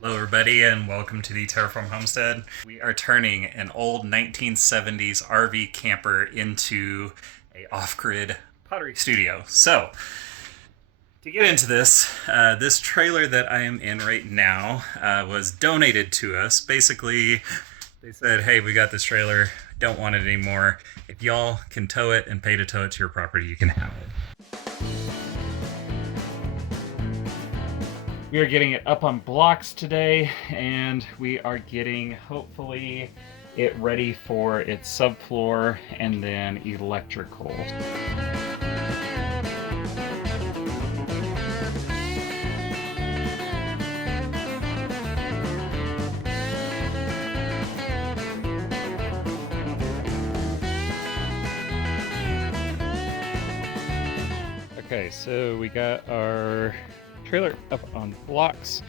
Hello, everybody, and welcome to the Terraform Homestead. We are turning an old 1970s RV camper into a off-grid pottery studio. So, to get into this, this trailer that I am in right now was donated to us. Basically, they said, "Hey, we got this trailer. Don't want it anymore. If y'all can tow it and pay to tow it to your property, you can have it." We are getting it up on blocks today, and we are getting, hopefully, it ready for its subfloor and then electrical. Okay, so we got our trailer up on blocks.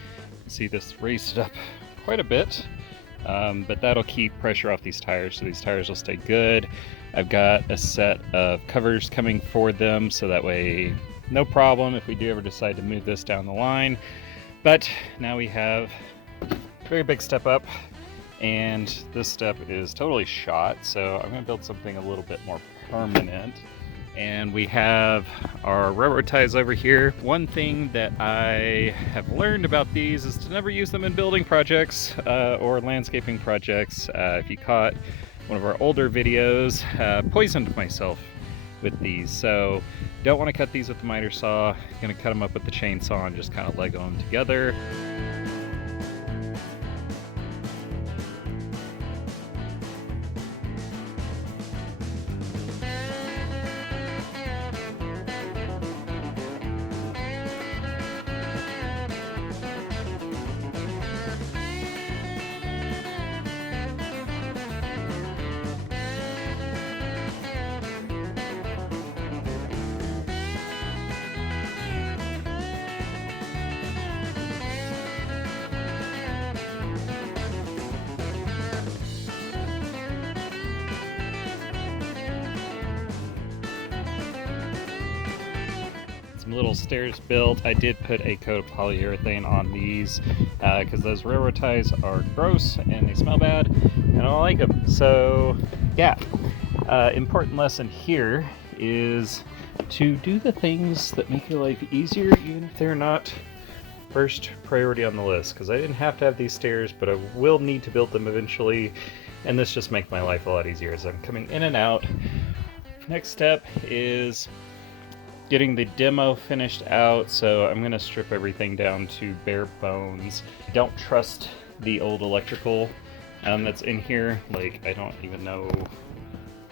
See, this raised it up quite a bit, but that'll keep pressure off these tires, so these tires will stay good. I've got a set of covers coming for them, so that way no problem if we do ever decide to move this down the line. But now we have a very big step up, and this step is totally shot, so I'm going to build something a little bit more permanent. And we have our railroad ties over here. One thing that I have learned about these is to never use them in building projects or landscaping projects. If you caught one of our older videos, poisoned myself with these. So don't want to cut these with the miter saw. Gonna cut them up with the chainsaw and just kind of Lego them together. Little stairs built. I did put a coat of polyurethane on these because those railroad ties are gross and they smell bad and I don't like them. So yeah, important lesson here is to do the things that make your life easier, even if they're not first priority on the list, because I didn't have to have these stairs, but I will need to build them eventually, and this just makes my life a lot easier as I'm coming in and out. Next step is getting the demo finished out, so I'm gonna strip everything down to bare bones. Don't trust the old electrical that's in here. Like, I don't even know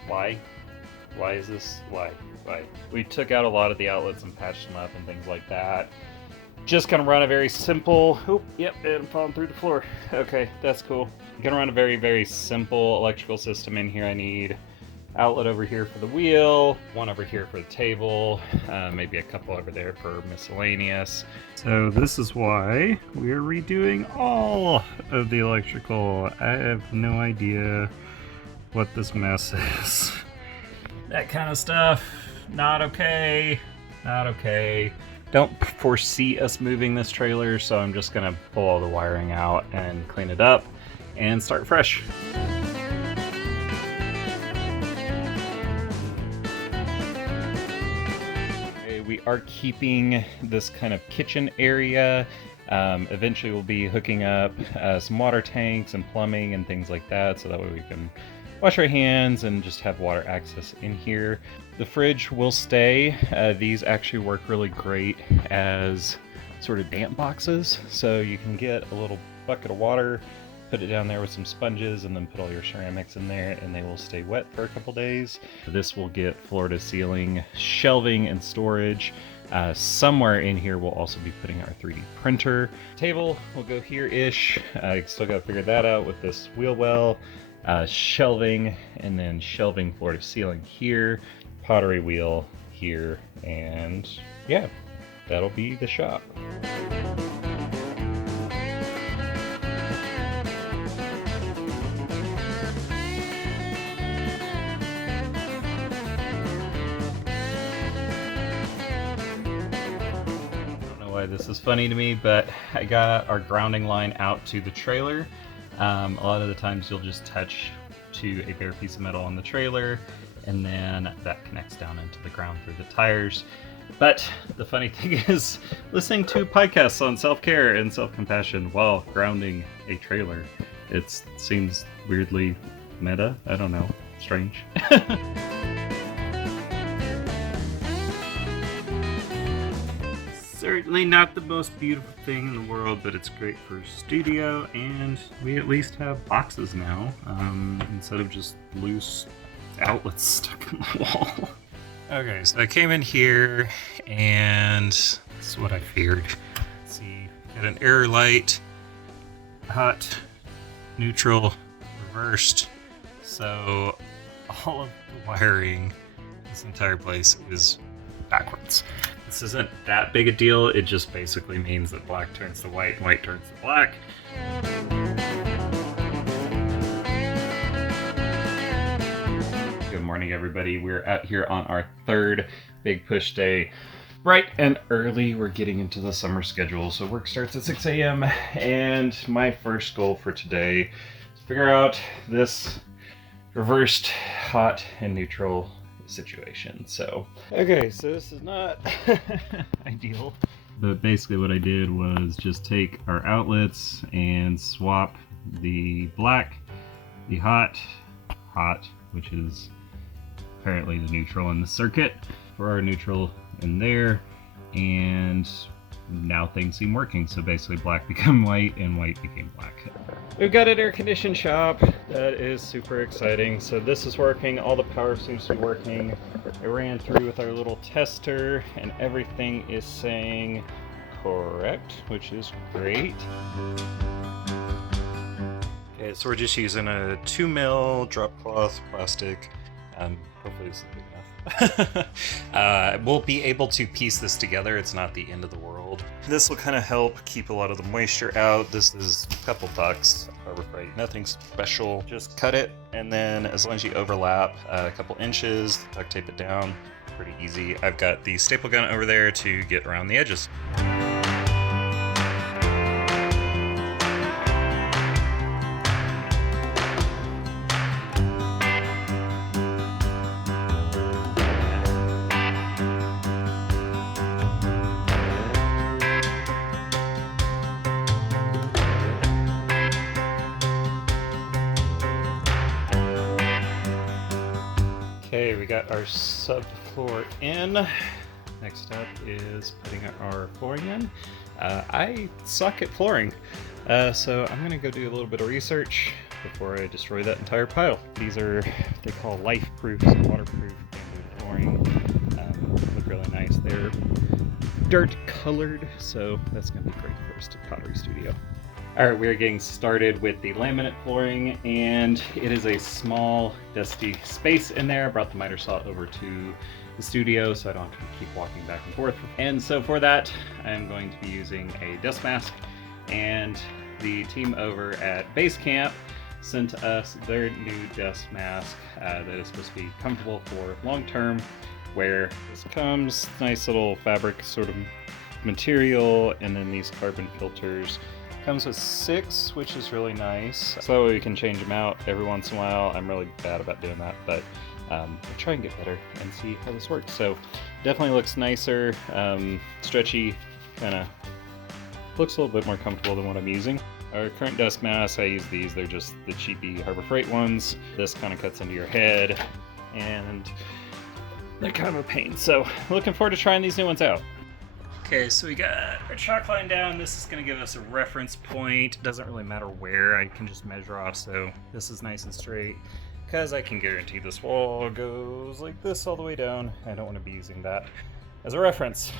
why. Why is this? Why? We took out a lot of the outlets and patched them up and things like that. Just gonna run a very simple, yep, and I'm falling through the floor. Okay, that's cool. I'm gonna run a very, very simple electrical system in here. I need outlet over here for the wheel, one over here for the table, maybe a couple over there for miscellaneous. So this is why we're redoing all of the electrical. I have no idea what this mess is. That kind of stuff, not okay, not okay. Don't foresee us moving this trailer, so I'm just gonna pull all the wiring out and clean it up and start fresh. We are keeping this kind of kitchen area. Eventually we'll be hooking up some water tanks and plumbing and things like that, so that way we can wash our hands and just have water access in here. The fridge will stay. These actually work really great as sort of damp boxes, so you can get a little bucket of water, put it down there with some sponges, and then put all your ceramics in there, and they will stay wet for a couple days. This will get floor to ceiling shelving and storage. Somewhere in here we'll also be putting our 3D printer. Table will go here-ish. I still gotta figure that out with this wheel well. Shelving, and then shelving floor to ceiling here. Pottery wheel here, and yeah, that'll be the shop. this is funny to me, but I got our grounding line out to the trailer. A lot of the times you'll just touch to a bare piece of metal on the trailer, and then that connects down into the ground through the tires. But the funny thing is, listening to podcasts on self-care and self-compassion while grounding a trailer, it seems weirdly meta. I don't know. Strange. Certainly not the most beautiful thing in the world, but it's great for studio, and we at least have boxes now, instead of just loose outlets stuck in the wall. Okay, so I came in here, and this is what I feared. Let's see, got an error light, hot, neutral, reversed, so all of the wiring, this entire place is backwards. This isn't that big a deal, it just basically means that black turns to white and white turns to black. Good morning, everybody. We're out here on our third big push day. Bright and early, we're getting into the summer schedule, so work starts at 6 a.m. and my first goal for today is to figure out this reversed hot and neutral situation. So okay, so this is not ideal, but basically what I did was just take our outlets and swap the black, the hot, which is apparently the neutral in the circuit, for our neutral in there, and now things seem working. So basically black became white and white became black. We've got an air conditioned shop. That is super exciting. So this is working. All the power seems to be working. I ran through with our little tester and everything is saying correct, which is great. Okay, so we're just using a 2mm drop cloth plastic. Hopefully this is big enough. We'll be able to piece this together. It's not the end of the world. This will kind of help keep a lot of the moisture out. This is a couple bucks, Harbor Freight, nothing special. Just cut it, and then as long as you overlap a couple inches, duct tape it down. Pretty easy. I've got the staple gun over there to get around the edges. Okay, we got our subfloor in. Next up is putting our flooring in. I suck at flooring, so I'm gonna go do a little bit of research before I destroy that entire pile. These are, they call life-proof, so waterproof bamboo flooring. Look really nice. They're dirt colored, so that's gonna be great for us to Pottery Studio. Alright, we're getting started with the laminate flooring, and it is a small, dusty space in there. I brought the miter saw over to the studio so I don't have to keep walking back and forth. And so for that, I'm going to be using a dust mask, and the team over at Base Camp sent us their new dust mask that is supposed to be comfortable for long-term wear. This comes nice little fabric sort of material, and then these carbon filters. Comes with 6, which is really nice. So we can change them out every once in a while. I'm really bad about doing that, but we'll try and get better and see how this works. So definitely looks nicer, stretchy, kind of looks a little bit more comfortable than what I'm using. Our current dust masks, I use these. They're just the cheapy Harbor Freight ones. This kind of cuts into your head, and they're kind of a pain. So looking forward to trying these new ones out. Okay, so we got our chalk line down. This is going to give us a reference point. It doesn't really matter where, I can just measure off, so this is nice and straight, because I can guarantee this wall goes like this all the way down. I don't want to be using that as a reference.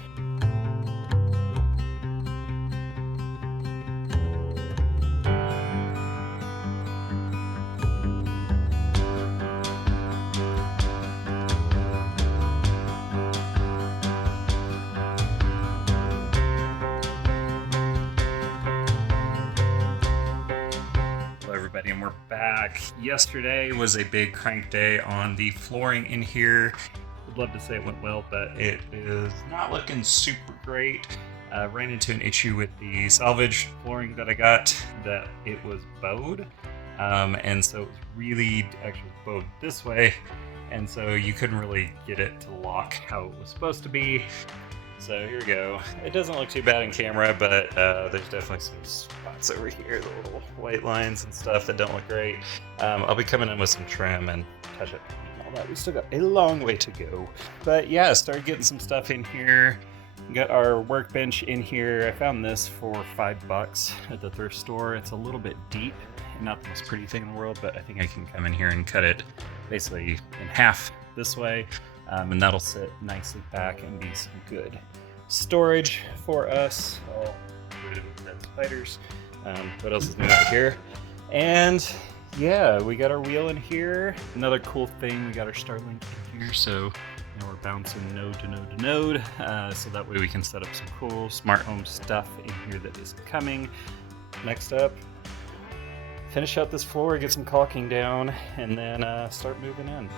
And we're back. Yesterday was a big crank day on the flooring in here. Would love to say it went well, but it is not looking super great. Ran into an issue with the salvage flooring that I got, that it was bowed. And so it was really actually bowed this way. And so you couldn't really get it to lock how it was supposed to be. So here we go. It doesn't look too bad in camera, but there's definitely some spots over here, the little white lines and stuff that don't look great. I'll be coming in with some trim and touch it and all that. We still got a long way to go. But yeah, started getting some stuff in here. Got our workbench in here. I found this for $5 at the thrift store. It's a little bit deep, not the most pretty thing in the world, but I think I can come in here and cut it basically in half this way, and that'll sit nicely back and be some good storage for us. I'll get rid of the dead spiders. What else is new over here? And yeah, we got our wheel in here. Another cool thing, we got our Starlink in here, so we're bouncing node to node to node, so that way we can set up some cool smart home stuff in here that is coming. Next up, finish out this floor, get some caulking down, and then start moving in.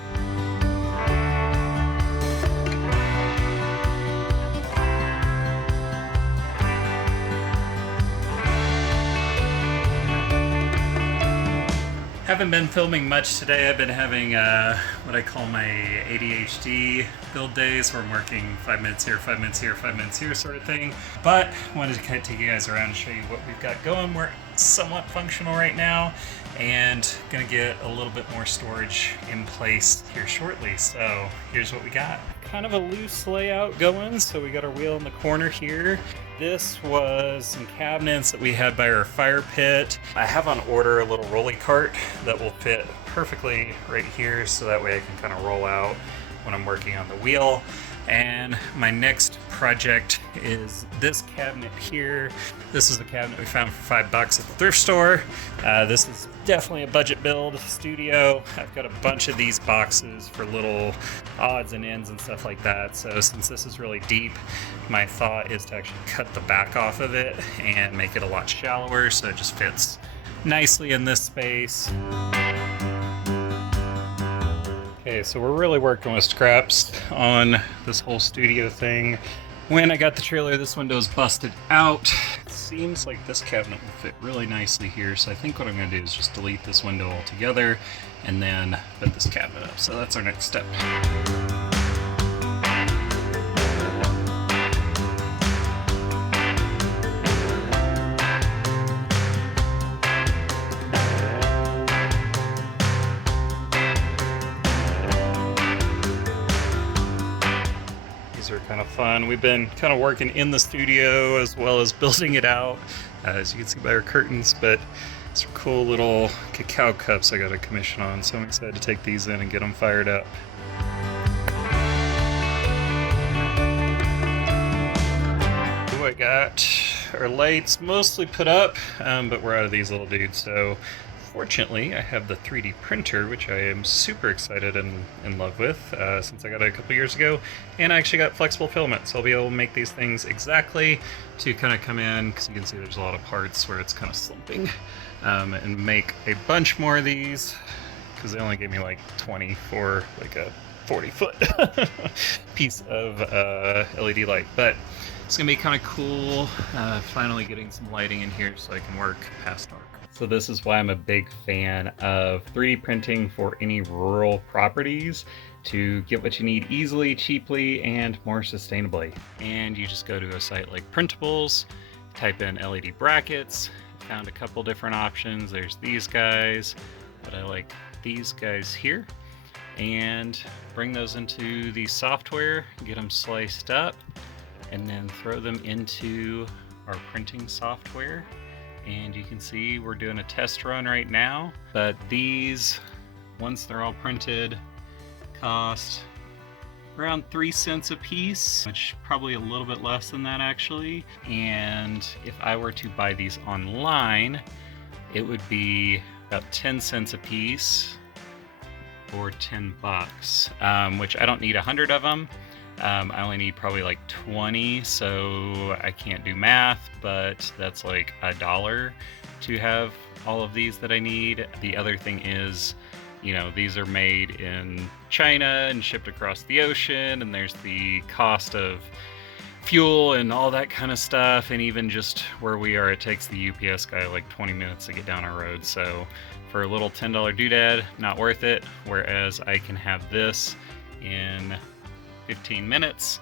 Haven't been filming much today. I've been having what I call my ADHD build days, where I'm working 5 minutes here, 5 minutes here, 5 minutes here sort of thing. But wanted to kind of take you guys around and show you what we've got going. We're somewhat functional right now, and gonna get a little bit more storage in place here shortly. So here's what we got. Kind of a loose layout going. So we got our wheel in the corner here. This was some cabinets that we had by our fire pit. I have on order a little rolly cart that will fit perfectly right here, so that way I can kind of roll out when I'm working on the wheel. And my next project is this cabinet here. This is the cabinet we found for $5 at the thrift store. This is definitely a budget build studio. I've got a bunch of these boxes for little odds and ends and stuff like that. So since this is really deep, my thought is to actually cut the back off of it and make it a lot shallower, so it just fits nicely in this space. Okay, so we're really working with scraps on this whole studio thing. When I got the trailer, this window is busted out. It seems like this cabinet will fit really nicely here, so I think what I'm going to do is just delete this window altogether and then put this cabinet up. So that's our next step. Are kind of fun. We've been kind of working in the studio as well as building it out, as you can see by our curtains, but some cool little cacao cups I got a commission on, so I'm excited to take these in and get them fired up. Ooh, I got our lights mostly put up, but we're out of these little dudes, so fortunately, I have the 3D printer, which I am super excited and in love with, since I got it a couple years ago, and I actually got flexible filament, so I'll be able to make these things exactly to kind of come in, because you can see there's a lot of parts where it's kind of slumping, and make a bunch more of these, because they only gave me like 20 for like a 40-foot piece of LED light, but it's gonna be kind of cool, finally getting some lighting in here so I can work past dark. So this is why I'm a big fan of 3D printing for any rural properties, to get what you need easily, cheaply, and more sustainably. And you just go to a site like Printables, type in LED brackets, found a couple different options. There's these guys, but I like these guys here. And bring those into the software, get them sliced up, and then throw them into our printing software. And you can see we're doing a test run right now, but these, once they're all printed, cost around 3 cents a piece, which probably a little bit less than that actually. And if I were to buy these online, it would be about 10 cents a piece, or $10, which I don't need 100 of them. I only need probably like 20, so I can't do math, but that's like $1 to have all of these that I need. The other thing is, you know, these are made in China and shipped across the ocean, and there's the cost of fuel and all that kind of stuff, and even just where we are, it takes the UPS guy like 20 minutes to get down our road. So for a little $10 doodad, not worth it, whereas I can have this in 15 minutes.